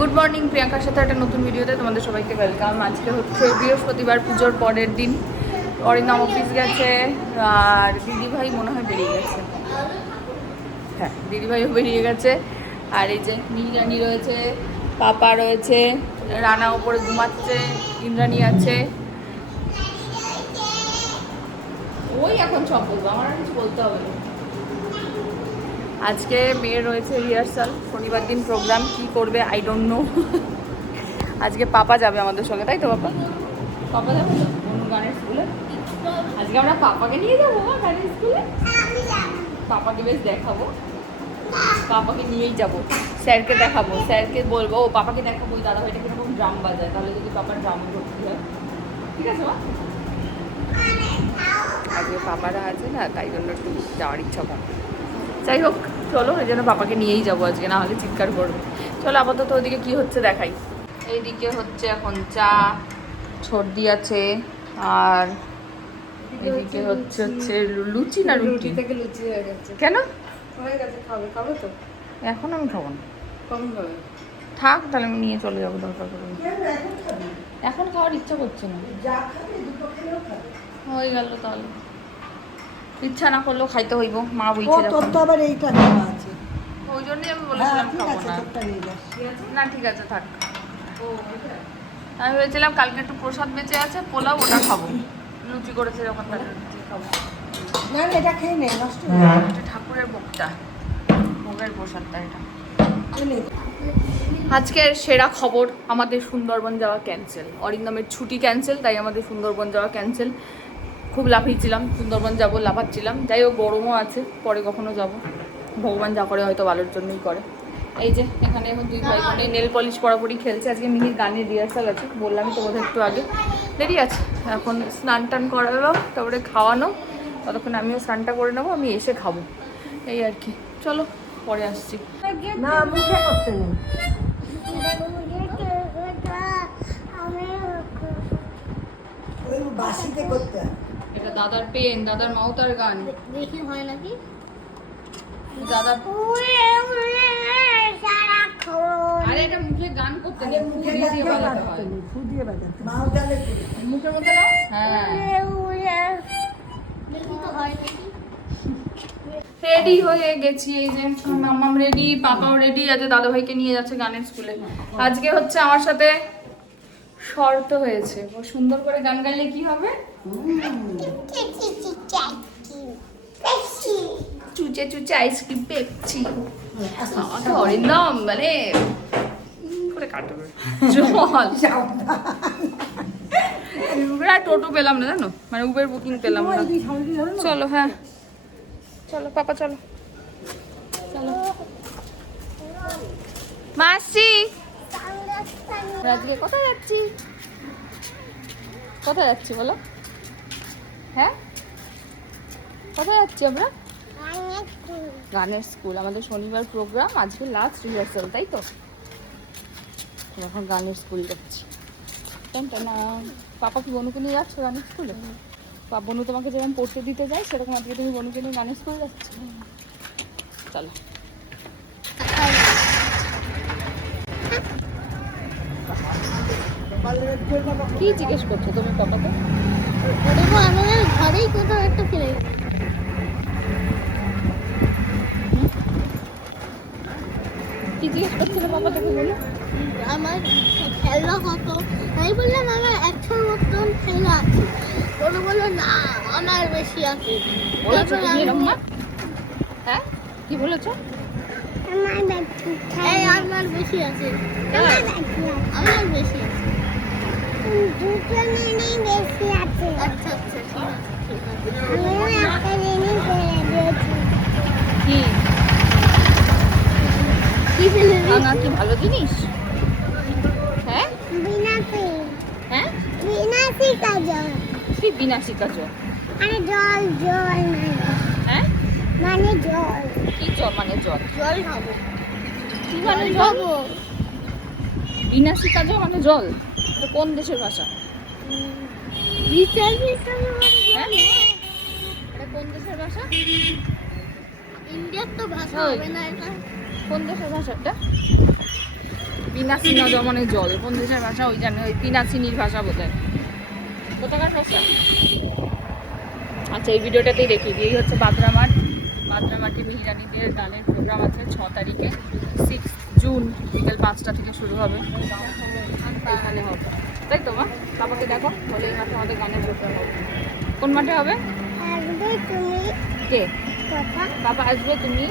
Good morning, প্রিয়াঙ্কার সাথে একটা নতুন ভিডিওতে তোমাদের সবাইকে ওয়েলকাম। আজকে হচ্ছে বৃহস্পতিবার, পুজোর পরের দিন। অরিন্দম অফিস গেছে আর দিদিভাই মনে হয় বেরিয়ে গেছে। হ্যাঁ, দিদিভাইও বেরিয়ে গেছে। আর এই যে মিহিরানি রয়েছে, পাপা রয়েছে, রানা উপরে ঘুমাচ্ছে, ইন্দ্রাণী আছে। ওই এখন সব বলবো, আমার আর কিছু বলতে হবে না। আজকে মেয়ের রয়েছে রিহার্সাল, শনিবার দিন প্রোগ্রাম। কি করবে আই ডোন্ট নো। আজকে পাপা যাবে আমাদের সঙ্গে, তাই তো? পাপা যাবে তো অন্য গানের স্কুলে। আজকে আমরা পাপাকে নিয়ে যাবো গানের স্কুলে। পাপাকে বেশ দেখাবো, পাপাকে নিয়েই যাবো। স্যারকে দেখাবো, স্যারকে বলবো ও পাপাকে দেখাবো ওই দাদাভাইটা কিরকম ড্রাম বাজায়, তাহলে যদি পাপার ড্রামে ভর্তি হয়। ঠিক আছে মা? আজকে পাপারা আছে না, তাই জন্য একটু যাওয়ার ইচ্ছা কম। যাই হোক, চলো, এই জন্য পাপাকে নিয়েই যাবো আজকে, না হলে চিৎকার করবে। চলো আপাতত ওদিকে কি হচ্ছে দেখাই। এইদিকে হচ্ছে এখন চা, সর্দি আছে, আর এদিকে হচ্ছে লুচি না রুটি থেকে লুচি হয়ে গেছে। কেন হয়ে গেছে? খাবে তো? এখন আমি খাবো না। কখন খাবে? থাক, তাহলে আমি নিয়ে চলে যাবো, দরকার পড়বে। এখন খাওয়ার ইচ্ছা করছে না। হয়ে গেল তাহলে, ইচ্ছা না করলেও খাইতে হইব, মা বলছে যখন। তো আবার এইটা দেওয়া আছে, ওই জন্যই আমি বলেছিলাম খাবো না। না ঠিক আছে, থাক। আমি ভেবেছিলাম কালকে একটু প্রসাদ বেঁচে আছে, পোলাও, ওটা খাবো। লুচি করেছে যখন, তাহলে লুচি খাবো। না এটা খেয়ে নে, নষ্ট এটা ঠাকুরের ভোগটা, ভোগের প্রসাদটা এটা। আজকের সেরা খবর, আমাদের সুন্দরবন যাওয়া ক্যান্সেল। অরিন্দমের ছুটি ক্যান্সেল, তাই আমাদের সুন্দরবন যাওয়া ক্যান্সেল। খুব লাফিয়েছিলাম, সুন্দরবন যাবো লাফাচ্ছিলাম। যাই হোক, গরমও আছে, পরে কখনো যাব। ভগবান যা করে হয়তো ভালোর জন্যই করে। এই যে এখানে এখন দুই ভাই বোনে নেল পলিশ পরাপরি খেলছে। আজকে মিহির গানের রিহার্সাল আছে, বললামই তো বোধহয় একটু আগে। দেরি আছে, এখন স্নান টান করালো, তারপরে খাওয়ানো। ততক্ষণ আমিও স্নানটা করে নেবো, আমি এসে খাবো, এই আর কি। চলো পরে আসছি। না, মুখে করতে নেই। বাসিতে করতে হয়। এটা দাদার পেন, দাদার মাউতার গান দেখি হয় নাকি দাদার। আরে এটা মুখে গান করতে নেই, মুখে দিয়ে বাজাতে হয়। ফুদিয়ে বাজাতে মাউতালে মুখের মধ্যে নাও। হ্যাঁ, দেখি তো হয় নাকি। রেডি হয়ে গেছি, এই যে মাম্মাম রেডি, পাপাও রেডি আছে, দাদাভাইকে নিয়ে যাচ্ছে গানের স্কুলে। আজকে হচ্ছে আমার সাথে শর্ত হয়েছে, ও সুন্দর করে গান গাইলে কি হবে? চুচে চুচে আইসক্রিম পেপছি। অরিন্দম মানে করে কাটবে জল। টোটো পেলাম না, জানো, মানে উবের বুকিং পেলাম না। চলো, হ্যাঁ চলো পাপা, চলো চলো মাসি। আজকে কোথায় যাচ্ছি? কোথায় যাচ্ছি বলো? হ্যাঁ, কোথায় যাচ্ছি আমরা? গানের স্কুল। আমাদের শনিবার প্রোগ্রাম, আজকে লাস্ট রিহার্সাল, তাই তো? এখন গানের স্কুল যাচ্ছি। না, পাপা কি বনুকে নিয়ে যাচ্ছ গানের স্কুলে? বনু তোমাকে যেরকম পড়তে দিতে যায়, সেরকম আজকে তুমি বনুকে নিয়ে গানের স্কুল যাচ্ছ। চলো। কি জিজ্ঞেস করছো তুমি পাপাকে? আমাদের ঘরেই কোথাও একটা ফেলে কি জিজ্ঞেস করছিল পাপা, তোকে বলো? আমার খেলনা কত, আমি বললাম আমার 100 মতন খেলনা আছে। ওরা বললো না আমার বেশি আছে। হ্যাঁ, কি বলেছো? আমার বেশি আছে, আমার বেশি আছে। দুটো নেই বেশি আছে। আচ্ছা আচ্ছা, ঠিক আছে ঠিক আছে। আমি একটা জিনিস ফেলে দিয়েছি। কি কি ফেলে দিয়েছি? কি ভালো জিনিস? হ্যাঁ, বিনাশী। হ্যাঁ, বিনাশী কাজল। কি বিনাশী কাজল? মানে জল জল মানে। হ্যাঁ, মানে জল। কি জল মানে? জল জল খাবো। কি মানে জল? বিনাশী কাজল মানে জল? তো কোন দেশের ভাষা? হ্যাঁ, এটা কোন দেশের ভাষা? ইন্ডিয়ার তো ভাষা হবে না এটা। কোন দেশের ভাষাটা? পিনাসি নদ মানে জল, কোন দেশের ভাষা ওই জানে, ওই পিনাসিনির ভাষা বোধহয়। কোথাকার ভাষা? আচ্ছা, এই ভিডিওটাতেই দেখিয়ে দিই। এই হচ্ছে বাদরামাঠ। বাদরামাঠে মিহিরানিদের গানের প্রোগ্রাম আছে 6 তারিখে, 6 জুন বিকেল 5টা থেকে শুরু হবে। এখানে হবে, তাই তো মা? বাবাকে দেখো, বলে এই মাঠে আমাদের গানের প্রোগ্রাম হবে। কোন মাঠে হবে? আসবে তুমি কে? কথা বাবা আসবে, তুমি?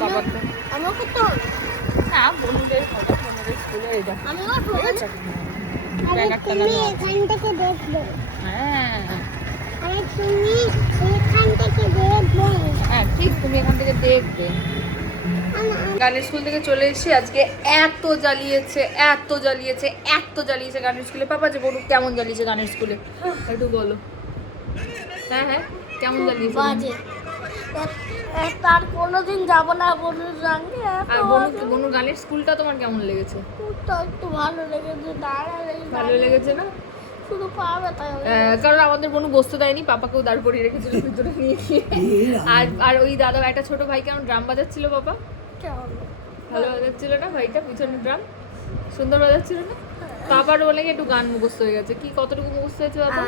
বাবাকে আমাকে তো না, বন্ধুদের হবে, বন্ধুদের স্কুলে এই দেখো। আমি ঠিক আছে? আরে ব্যানারটা তুমি লাগাও। এখান থেকে দেখবে, হ্যাঁ আরে তুমি এখান থেকে দেখবে। হ্যাঁ, ঠিক, তুমি এখান থেকে দেখবে। গানের স্কুল থেকে চলে এসেছি। আজকে এত জ্বালিয়েছে, এত জ্বালিয়েছে, এত জ্বালিয়েছে গানের স্কুলে। পাপা যে বলুক কেমন জ্বালিয়েছে গানের স্কুলে, একটু বলো। হ্যাঁ হ্যাঁ, কেমন জ্বালিয়েছে? বাজে, তার কোনোদিন যাব না বন্ধুর সঙ্গে। আর বনু গানের স্কুলটা তোমার কেমন লেগেছে? তো একটু ভালো লেগেছে, ভালো লেগেছে না? শুধু পাবে তাই কারণ আমাদের বনু বসতে দেয়নি, পাপাকেও দাঁড় করিয়ে রেখেছিল ভিতরে নিয়ে গিয়ে। আর আর ওই দাদা, একটা ছোট ভাই কেমন ড্রাম বাজাচ্ছিল বাবা, ভালো বাজাচ্ছিল না ভাইটা, পিছনে ড্রাম সুন্দর বাজাচ্ছিল না? বাবার বলে একটু গান মুখস্থ হয়ে গেছে। কি কতটুকু মুখস্থ হয়েছে বাবা?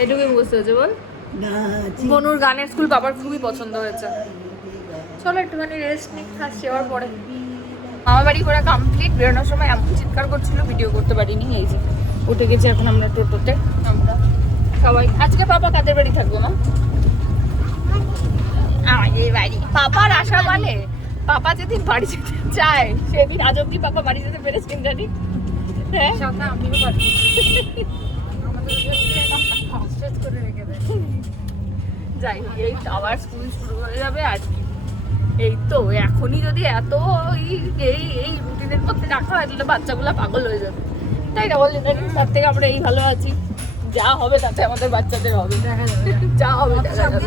এইটুকুই মুখস্থ হয়েছে বল। বনুর গানের স্কুল বাবার খুবই পছন্দ হয়েছে। চলো একটুখানি রেস্ট নিই, খাচ্ছি আবার পরে। মামা বাড়ি ঘোরা কমপ্লিট। বেরোনোর সময় এমন চিৎকার করছিল, ভিডিও করতে পারিনি। এই যে উঠে গেছি এখন আমরা টোটোতে। আমরা সবাই আজকে পাপা কাদের বাড়ি থাকবো না? আমাদের বাড়ি। পাপার আশা বলে পাপা যেদিন বাড়ি যেতে চায় সেদিন আজ অব্দি পাপা বাড়ি যেতে পেরেছেন জানি। হ্যাঁ, আমিও পারি। যাই হোক, এই তো আবার স্কুল শুরু হয়ে যাবে। আর কি, এই তো এখনই যদি এত এই রুটিনের মধ্যে রাখা হয় তাহলে বাচ্চাগুলো পাগল হয়ে যাবে, তাই না বললেন? তার থেকে আমরা এই ভালো আছি। যা হবে তাতে আমাদের বাচ্চাদের হবে, দেখা যাবে। যা হবে দেখা যাবে,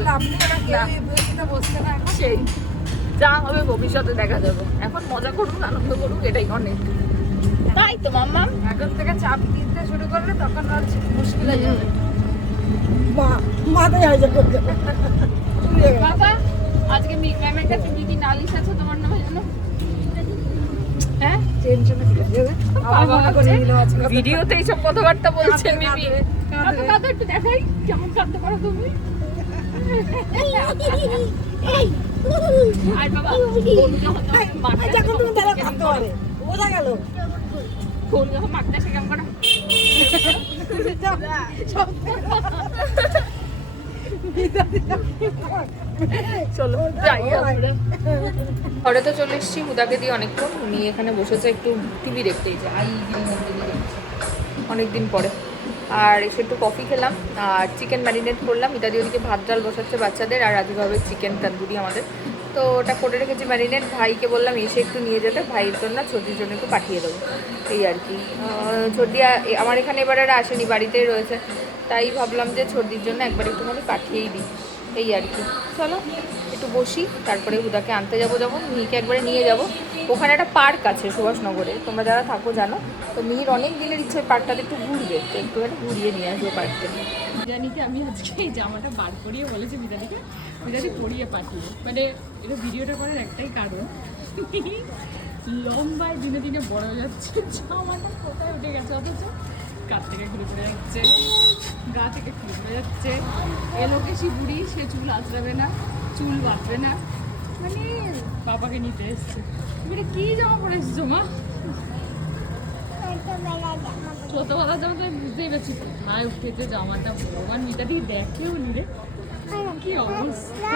সেই যা হবে ভবিষ্যতে দেখা যাবে। এখন মজা করুক, আনন্দ করুক, এটাই অনেক। তাই তো মাম্মা, এখন থেকে চাপ দিতে শুরু করলে তখন আর মুশকিল হয়ে যাবে। বাবা আজকে ম্যামের কাছে কি নালিশ আছে তোমার নামে জানো? হ্যাঁ, ভিডিওতে এইসব কথাবার্তা বলছে মিমি। কাঁদো একটু, দেখাই কেমন কাঁদতে পারো তুমি। আর বাবা বোঝা গেল কোন যখন মারতে আসে কেমন করে চলো যাই আমরা। ঘরে তো চলে এসেছি হুদাকে দিয়ে অনেকক্ষণ। উনি এখানে বসেছে একটু টিভি দেখতে, এই যে অনেকদিন পরে। আর এসে একটু কফি খেলাম আর চিকেন ম্যারিনেট করলাম। ইত্যাদি ওদিকে ভাত ডাল বসাচ্ছে বাচ্চাদের, আর রাজুভাবে চিকেন তন্দুরি আমাদের। তো ওটা করে রেখেছি ম্যারিনেট। ভাইকে বললাম এসে একটু নিয়ে যেতে, ভাইয়ের জন্য ছোটির জন্য একটু পাঠিয়ে দেবো, এই আর কি। ছোটি আমার এখানে এবার আর আসেনি, বাড়িতেই রয়েছে, তাই ভাবলাম যে ছোটির জন্য একবার একটুখানি পাঠিয়েই দিই, এই আর কি। চলো একটু বসি, তারপরে হুদাকে আনতে যাবো। যখন মিহিকে একবারে নিয়ে যাব, ওখানে একটা পার্ক আছে সুভাষনগরে, তোমরা যারা থাকো জানো। তো মিহির অনেক দিনের ইচ্ছে পার্কটাতে একটু ঘুরবে, তো একটুখানি ঘুরিয়ে নিয়ে আসবো পার্ক থেকে। বিরিয়ানিকে আমি আজকে এই জামাটা বার করিয়ে বলেছি বিরিয়ানিকে বিরিয়ানি পরিয়ে পাঠিয়ে, মানে এটা ভিডিওটা করার একটাই কারণ, লম্বায় দিনে দিনে বড় হয়ে যাচ্ছে, জামাটা কোথায় উঠে গেছে, অথচ কাছ থেকে ঘুরে চলে যাচ্ছে, গা থেকে ঘুরে চলে যাচ্ছে। এলোকেশি বুড়ি, সে চুল আঁচড়াবে না, চুল বাঁচবে না, মানে বাবাকে নিতে এসছে। তুমি এটা কী জামা পরে এসেছো মা? ছোটবেলার জামা তো আমি বুঝতেই পারছি, কোথায় উঠেছে জামাটা, ভগবান মিতাটি দেখেও নি রে, কি অবস্থা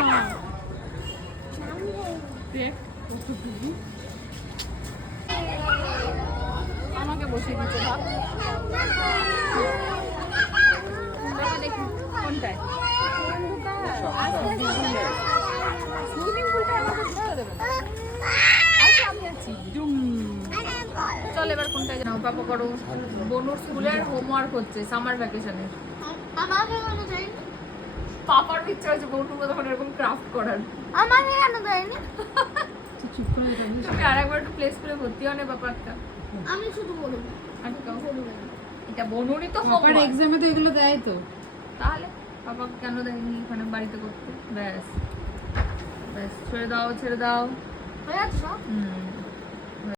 দেখ কতটুকু। আমাকে বসিয়ে দিচ্ছে ভাব। দেখি কোনটায় সুইমিং পুলটা আমাকে ধরে দেবে। আচ্ছা আমি আছি। চল এবার কোনটায় যাও? পাপা করো। বনুর স্কুলের হোমওয়ার্ক হচ্ছে সামার ভ্যাকেশনে। আমাকে কেন দেয়নি? পাপার ইচ্ছা হয়েছে বনুর তখন এরকম ক্রাফট করার। আমাকে কেন দেয়নি? তুমি আর একবার একটু প্লে স্কুলে ভর্তি হও না পাপারটা। আমি শুধু বলবো এটা বনুরই তো পাপার হোমওয়ার্ক। এক্সামে তো এগুলো দেয় তো, তাহলে পাপা কেন দেয়নি এখানে বাড়িতে করতে? ব্যাস ব্যাস ছেড়ে দাও ছেড়ে দাও হয়ে যাচ্ছে সব? হুম